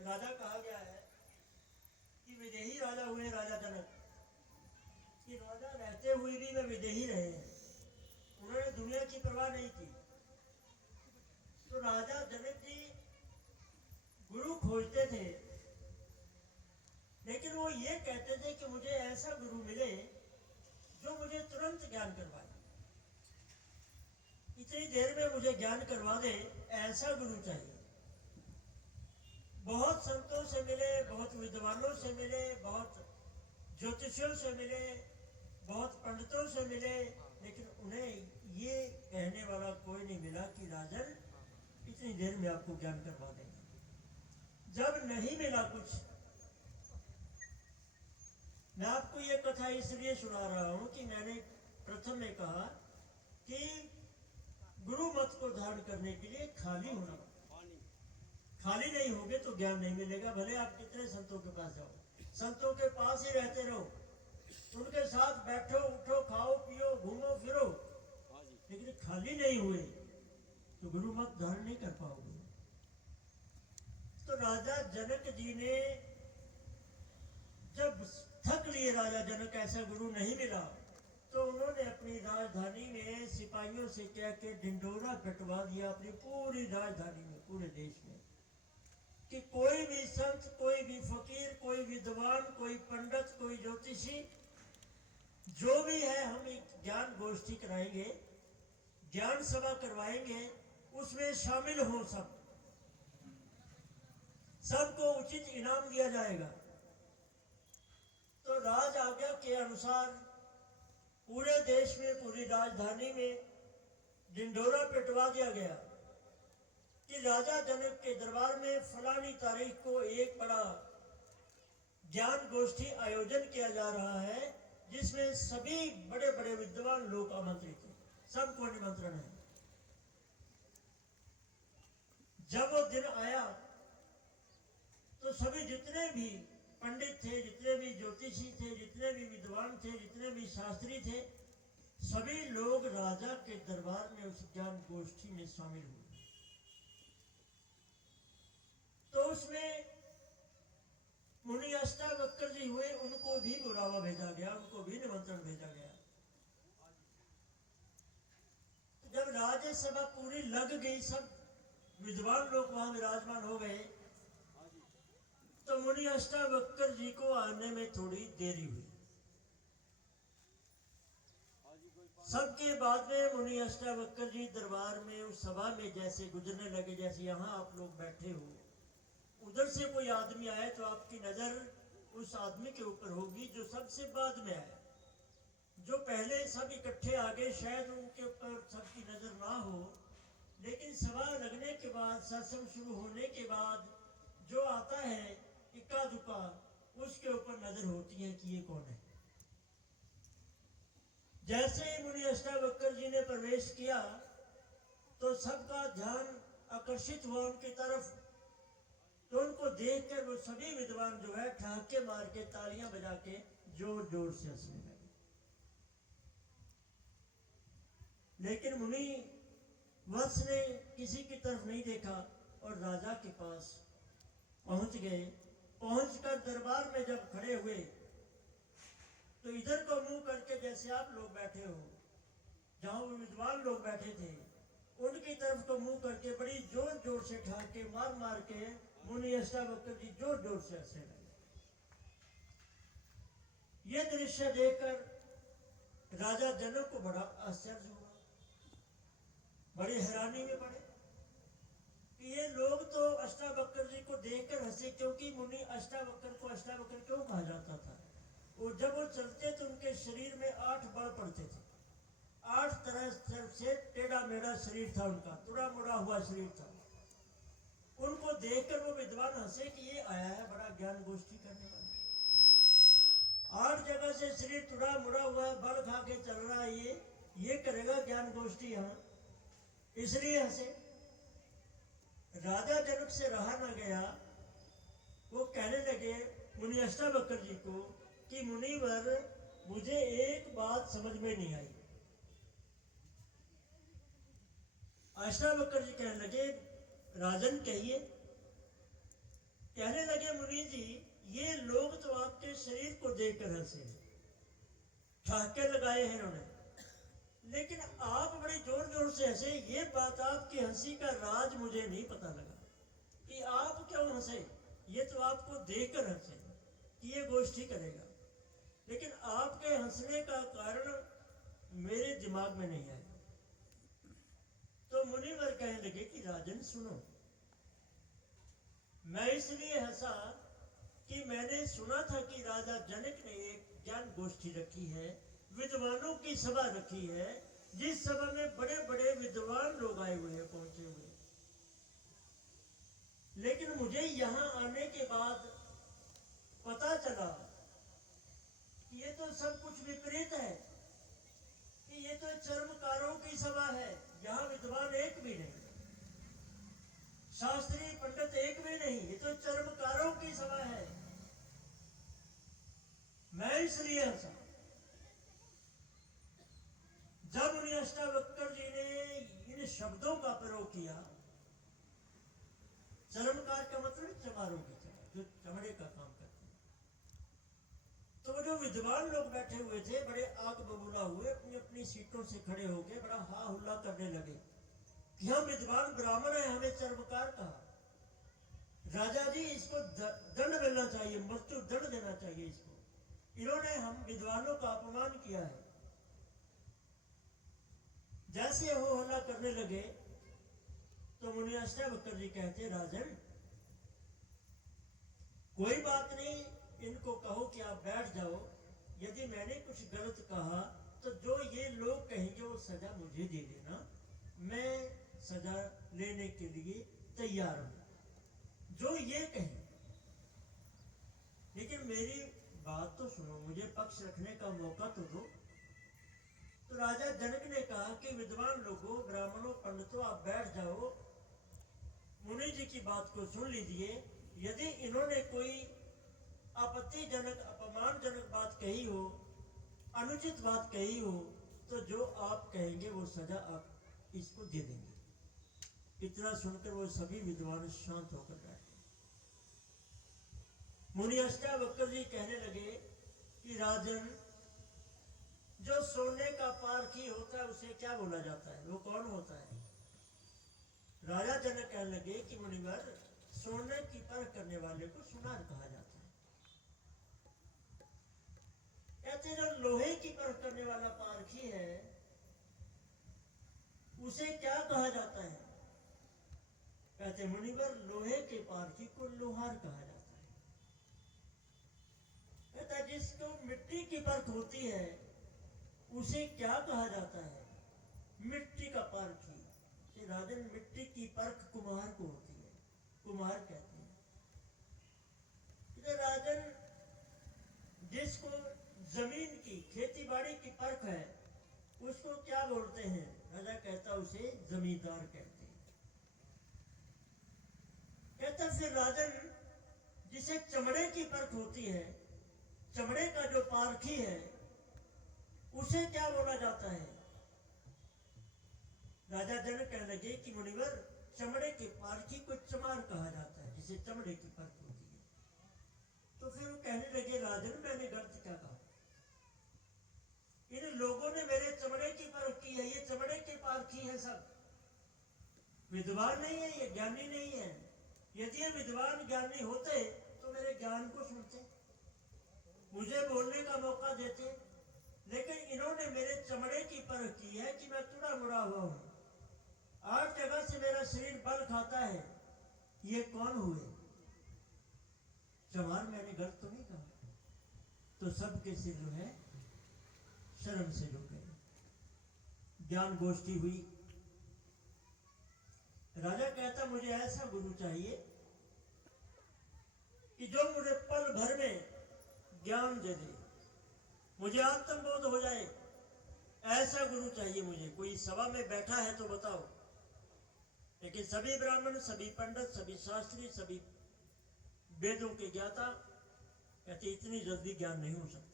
राजा कहा गया है कि विदेही राजा हुए राजा जनक, कि राजा रहते हुए भी वे विदेही रहे हैं, उन्होंने दुनिया की परवाह नहीं की। तो राजा जनक जी गुरु खोजते थे, लेकिन वो ये कहते थे कि मुझे ऐसा गुरु मिले जो मुझे तुरंत ज्ञान करवाए, इतनी देर में मुझे ज्ञान करवा दे, ऐसा गुरु चाहिए। बहुत संतों से मिले, बहुत विद्वानों से मिले, बहुत ज्योतिषियों से मिले, बहुत पंडितों से मिले, लेकिन उन्हें ये कहने वाला कोई नहीं मिला कि राजन इतनी देर में आपको ज्ञान करवा देंगे। जब नहीं मिला कुछ, मैं आपको ये कथा इसलिए सुना रहा हूं कि मैंने प्रथम में कहा कि गुरु मत को धारण करने के लिए खाली होना, खाली नहीं होगे तो ज्ञान नहीं मिलेगा। भले आप कितने संतों के पास जाओ, संतों के पास ही रहते रहो, उनके साथ बैठो उठो खाओ पियो घूमो फिरो, लेकिन खाली नहीं हुए तो गुरु मत धारण नहीं कर पाओगे। तो राजा जनक जी ने जब थक लिए, राजा जनक ऐसा गुरु नहीं मिला, तो उन्होंने अपनी राजधानी में सिपाहियों से कह के ढिंढोरा पिटवा दिया, अपनी पूरी राजधानी में, पूरे देश में, कि कोई भी संत, कोई भी फकीर, कोई विद्वान, कोई पंडित, कोई ज्योतिषी, जो भी है, हम एक ज्ञान गोष्ठी कराएंगे, ज्ञान सभा करवाएंगे, उसमें शामिल हो सब, सबको उचित इनाम दिया जाएगा। तो राज आज्ञा के अनुसार पूरे देश में, पूरी राजधानी में ढिंढोरा पिटवा दिया गया कि राजा जनक के दरबार में फलानी तारीख को एक बड़ा ज्ञान गोष्ठी आयोजन किया जा रहा है, जिसमें सभी बड़े बड़े विद्वान लोग आमंत्रित हैं, सबको निमंत्रण है। जब वो दिन आया तो सभी जितने भी पंडित थे, जितने भी ज्योतिषी थे, जितने भी विद्वान थे, जितने भी शास्त्री थे, सभी लोग राजा के दरबार में उस ज्ञान गोष्ठी में शामिल हुए। तो उसमें मुनि अष्टावक्र जी हुए, उनको भी बुलावा भेजा गया, उनको भी निमंत्रण भेजा गया। तो जब राज्यसभा पूरी लग गई, सब विद्वान लोग वहां विराजमान हो गए, तो मुनि अष्टावक्र जी को आने में थोड़ी देरी हुई। सबके बाद में मुनि अष्टावक्र जी दरबार में, उस सभा में जैसे गुजरने लगे, जैसे यहाँ आप लोग बैठे हो, उधर से कोई आदमी आए तो आपकी नजर उस आदमी के ऊपर होगी जो सबसे बाद में आए। जो पहले सब इकट्ठे आ गए, शायद उनके ऊपर सबकी नजर ना हो, लेकिन सभा लगने के बाद, सत्संग शुरू होने के बाद जो आता है इक्का दुक्का, उसके ऊपर नजर होती है कि ये कौन है। जैसे ही मुनि अष्टावक्र जी ने प्रवेश किया तो सबका ध्यान आकर्षित हुआ उनकी तरफ। तो उनको देखकर वो सभी विद्वान जो है ठहाके मार के, तालियां बजा के जोर जोर से हंसने लगे। लेकिन मुनि वत्स ने किसी की तरफ नहीं देखा और राजा के पास पहुंच गए। पहुंचकर दरबार में जब खड़े हुए तो इधर को मुंह करके, जैसे आप लोग बैठे हो, जहां वो विद्वान लोग बैठे थे, उनकी तरफ को मुंह करके बड़ी जोर जोर से ठहाके मार मार के मुनि अष्टावक्र जी जोर जोर से हंसने लगे। ये दृश्य देखकर राजा जनक को बड़ा आश्चर्य हुआ, बड़ी हैरानी में पड़े कि ये लोग तो अष्टावक्र जी को देखकर हंसे, क्योंकि मुनि अष्टावक्र को अष्टावक्र क्यों कहा जाता था? वो जब वो चलते तो उनके शरीर में 8 बल पड़ते थे, 8 तरह से टेढ़ा मेढ़ा शरीर था उनका, तुड़ा मुड़ा हुआ शरीर था। उनको देखकर वो विद्वान हंसे कि ये आया है बड़ा ज्ञान गोष्ठी करने वाला, 8 जगह से शरीर तुड़ा मुड़ा हुआ है, बल खा के चल रहा है, ये करेगा ज्ञान गोष्ठी यहाँ, इसलिए हंसे। राजा जनक से रहा न गया, वो कहने लगे मुनि अष्टावक्र जी को कि मुनिवर, मुझे एक बात समझ में नहीं आई। अष्टावक्र जी कहने लगे, राजन कहिए, कहने लगे मुनि जी, ये लोग तो आपके शरीर को देखकर हंसे, ठहाके लगाए हैं इन्होंने, लेकिन आप बड़े जोर जोर से हंसे। ये बात आपकी हंसी का राज मुझे नहीं पता लगा कि आप क्यों हंसे। ये तो आपको देखकर हंसे कि ये गोष्ठी करेगा, लेकिन आपके हंसने का कारण मेरे दिमाग में नहीं आया। तो मुनिवर कहने लगे कि राजन सुनो, मैं इसलिए हंसा कि मैंने सुना था कि राजा जनक ने एक ज्ञान गोष्ठी रखी है, विद्वानों की सभा रखी है, जिस सभा में बड़े बड़े विद्वान लोग आए हुए हैं, पहुंचे हुए। लेकिन मुझे यहां आने के बाद पता चला कि ये तो सब कुछ विपरीत है, कि ये तो चर्मकारों की सभा है। यहां विद्वान एक भी नहीं, शास्त्री पंडित एक भी नहीं, ये तो चर्मकारों की सभा है। मैं इसलिए हंसा। जब उन्हें अष्टावक्र जी ने इन शब्दों का प्रयोग किया, चर्मकार का मतलब चमारों की तरह, जो चमड़े का काम करते हैं, तो जो विद्वान लोग बैठे हुए थे बड़े आग बबूला हुए अपनी अपनी सीटों से खड़े होकर बड़ा हा हुल्ला करने लगे कि हम विद्वान ब्राह्मण हैं, हमें चर्मकार कहा। राजा जी, इसको दंड मिलना चाहिए, मृत्यु दंड देना चाहिए इसको, इन्होंने हम विद्वानों का अपमान किया है। जैसे हो हल्ला करने लगे तो मुनि अष्टावक्र जी कहते, राजन कोई बात नहीं, इनको कहो कि आप बैठ जाओ। यदि मैंने कुछ गलत कहा तो जो ये लोग कहेंगे वो सजा मुझे दे देना, मैं सजा लेने के लिए तैयार हूं, जो ये कहें। लेकिन मेरी बात तो सुनो, मुझे पक्ष रखने का मौका तो दो। तो राजा जनक ने कहा कि विद्वान लोगों, ब्राह्मणों, पंडितों, आप बैठ जाओ, मुनि जी की बात को सुन लीजिए। यदि इन्होंने कोई आपत्तिजनक, अपमानजनक बात कही हो, अनुचित बात कही हो, तो जो आप कहेंगे वो सजा आप इसको दे देंगे। इतना सुनकर वो सभी विद्वान शांत होकर बैठे। मुनि अष्टावक्र जी कहने लगे कि राजन, जो सोने का पारखी होता है उसे क्या बोला जाता है, वो कौन होता है? राजा जनक कहने लगे कि मुनिवर, सोने की परख करने वाले को सुनार कहा जाता है। कहते जो लोहे की परख करने वाला पारखी है उसे क्या कहा जाता है? कहते मुनिवर, लोहे के पारखी को लोहार कहा जाता है। कहता जिसको मिट्टी की परख होती है उसे क्या कहा जाता है? मिट्टी का पारखी। राजन, मिट्टी की परख कुम्हार को होती है, कुम्हार कहते हैं। राजन, जिसको जमीन की, खेती बाड़ी की परख है उसको क्या बोलते हैं? राजा कहता उसे जमींदार कहते हैं। कहता फिर राजन, जिसे चमड़े की परख होती है, चमड़े का जो पारखी है उसे क्या बोला जाता है? राजा जनक कहने लगे कि मुनिवर, चमड़े के पारखी को चमार कहा जाता है, जिसे चमड़े की परख होती है। तो फिर वो कहने लगे, राजन मैंने गलत क्या कहा? इन लोगों ने मेरे चमड़े की परख की है, ये चमड़े के पारखी है, सब विद्वान नहीं है, ये ज्ञानी नहीं है। यदि ये विद्वान ज्ञानी होते तो मेरे ज्ञान को सुनते, मुझे बोलने का मौका देते। लेकिन इन्होंने मेरे चमड़े की परख की है कि मैं तुड़ा मुड़ा हुआ हूं, 8 जगह से मेरा शरीर बल खाता है। ये कौन हुए? चमार मैंने गलत तो नहीं कहा। तो सबके सिर जो है शर्म से झुक गए। ज्ञान गोष्ठी हुई। राजा कहता मुझे ऐसा गुरु चाहिए कि जो मुझे पल भर में ज्ञान दे दे, मुझे आत्मबोध हो जाए, ऐसा गुरु चाहिए मुझे। कोई सभा में बैठा है तो बताओ। लेकिन सभी ब्राह्मण, सभी पंडित, सभी शास्त्री, सभी वेदों के ज्ञाता कहते इतनी जल्दी ज्ञान नहीं हो सकता।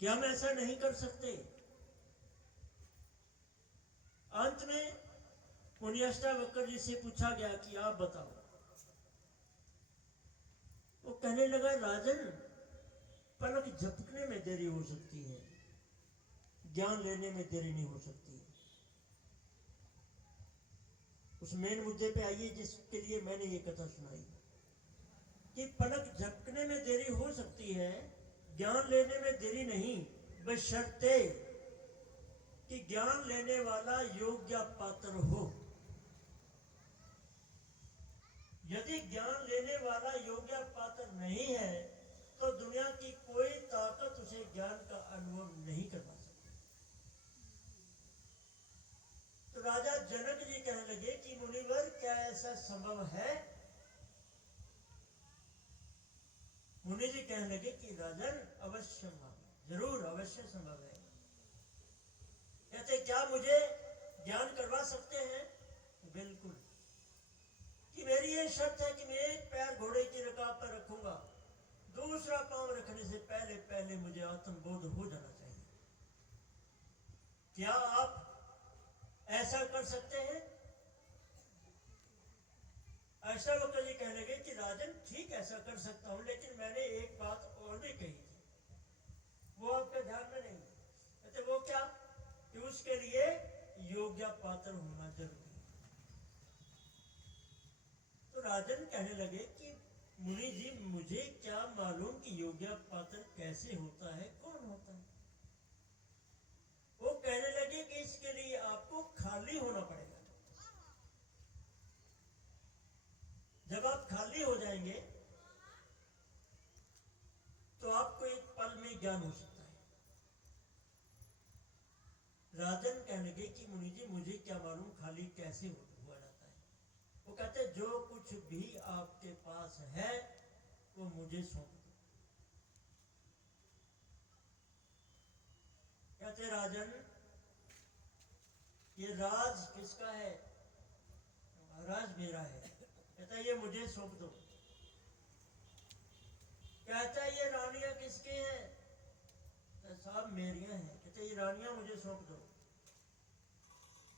क्या हम ऐसा नहीं कर सकते? अंत में मुनि अष्टावक्र जी से पूछा गया कि आप बताओ, कहने लगा, राजन पलक झपकने में देरी हो सकती है, ज्ञान लेने में देरी नहीं हो सकती। उस मेन मुद्दे पे आइए जिसके लिए मैंने ये कथा सुनाई, कि पलक झपकने में देरी हो सकती है, ज्ञान लेने में देरी नहीं, बशर्ते कि ज्ञान लेने वाला योग्य पात्र हो। यदि ज्ञान लेने वाला योग्य पात्र नहीं है तो दुनिया की कोई ताकत उसे ज्ञान का अनुभव नहीं करवा सकती। तो राजा जनक जी कहने लगे कि मुनिवर, क्या ऐसा संभव है? मुनि जी कहने लगे कि राजन, अवश्य संभव, जरूर अवश्य संभव है। कहते, क्या मुझे ज्ञान करवा सकते हैं? बिल्कुल। कि मेरी ये शर्त है कि मैं एक पैर घोड़े की रकाब पर रखूंगा, दूसरा पांव रखने से पहले पहले मुझे आत्मबोध हो जाना चाहिए। क्या आप ऐसा कर सकते हैं? ऐसा वक्त जी कहने लगे कि राजन, ठीक ऐसा कर सकता हूं, लेकिन मैंने एक बात और भी कही थी, वो आपके ध्यान में नहीं। कहते, वो क्या? कि उसके लिए योग्य पात्र होना जरूरी है। तो राजन कहने लगे कि मुनि जी, मुझे क्या मालूम कि योग्य पात्र कैसे होता है, कौन होता है? वो कहने लगे कि इसके लिए आपको खाली होना पड़ेगा। जब आप खाली हो जाएंगे तो आपको एक पल में ज्ञान हो सकता है। राजन कहने लगे कि मुनि जी, मुझे क्या मालूम खाली कैसे हुआ जाता है। वो कहते, जो कुछ भी आपके पास है वो मुझे सौंप दो। कहते, राजन, ये राज किसका है? राज मेरा है। कहता, ये मुझे सौंप दो। कहता, ये रानियां किसकी हैं? साहब मेरियां हैं। कहते, ये रानियां मुझे सौंप दो।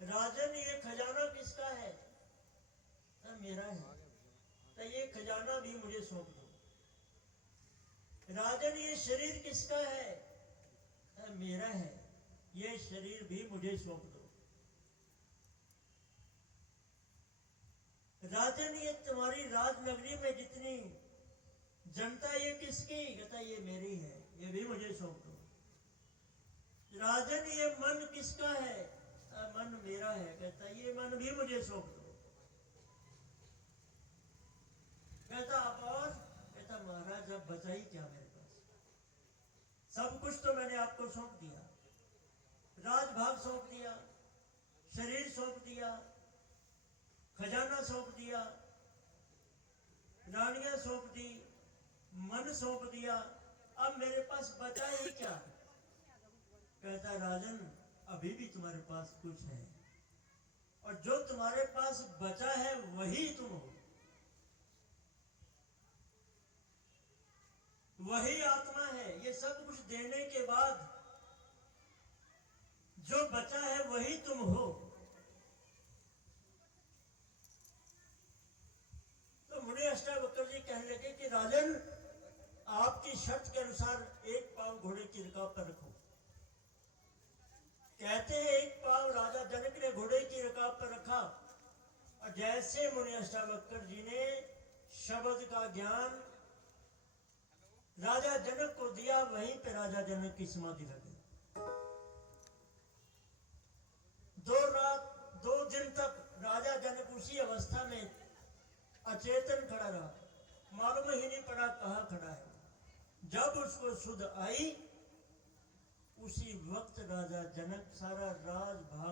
राजन, ये खजाना किसका है? मेरा है। तो ये खजाना भी मुझे सौंप दो। राजन, ये शरीर किसका है? मेरा है। ये शरीर भी मुझे सौंप दो। राजन, ये तुम्हारी राजनगरी में जितनी जनता, ये किसकी? कहता, ये मेरी है, ये भी मुझे सौंप दो। राजन, ये मन किसका है? मन मेरा है। कहता, ये मन भी मुझे सौंप दो। कहता, अब और? कहता, महाराज, अब बचा ही क्या मेरे पास? सब कुछ तो मैंने आपको सौंप दिया, राजभाग सौंप दिया, शरीर सौंप दिया, खजाना सौंप दिया, रानियां सौंप दी, मन सौंप दिया, अब मेरे पास बचा ही क्या? कहता, राजन, अभी भी तुम्हारे पास कुछ है, और जो तुम्हारे पास बचा है वही तुम हो, वही आत्मा है। ये सब कुछ देने के बाद जो बचा है वही तुम हो। तो मुनि अष्टावक्र जी कहने लगे कि राजन, आपकी शर्त के अनुसार एक पांव घोड़े की रकाब पर रखो। कहते हैं, एक पांव राजा जनक ने घोड़े की रकाब पर रखा, और जैसे मुनि अष्टावक्र जी ने शब्द का ज्ञान राजा जनक को दिया, वहीं पे राजा जनक की समाधि लग गई। 2 दिन तक राजा जनक उसी अवस्था में अचेतन खड़ा रहा, मालूम ही नहीं पड़ा कहाँ खड़ा है। जब उसको सुध आई, उसी वक्त राजा जनक सारा राजभाग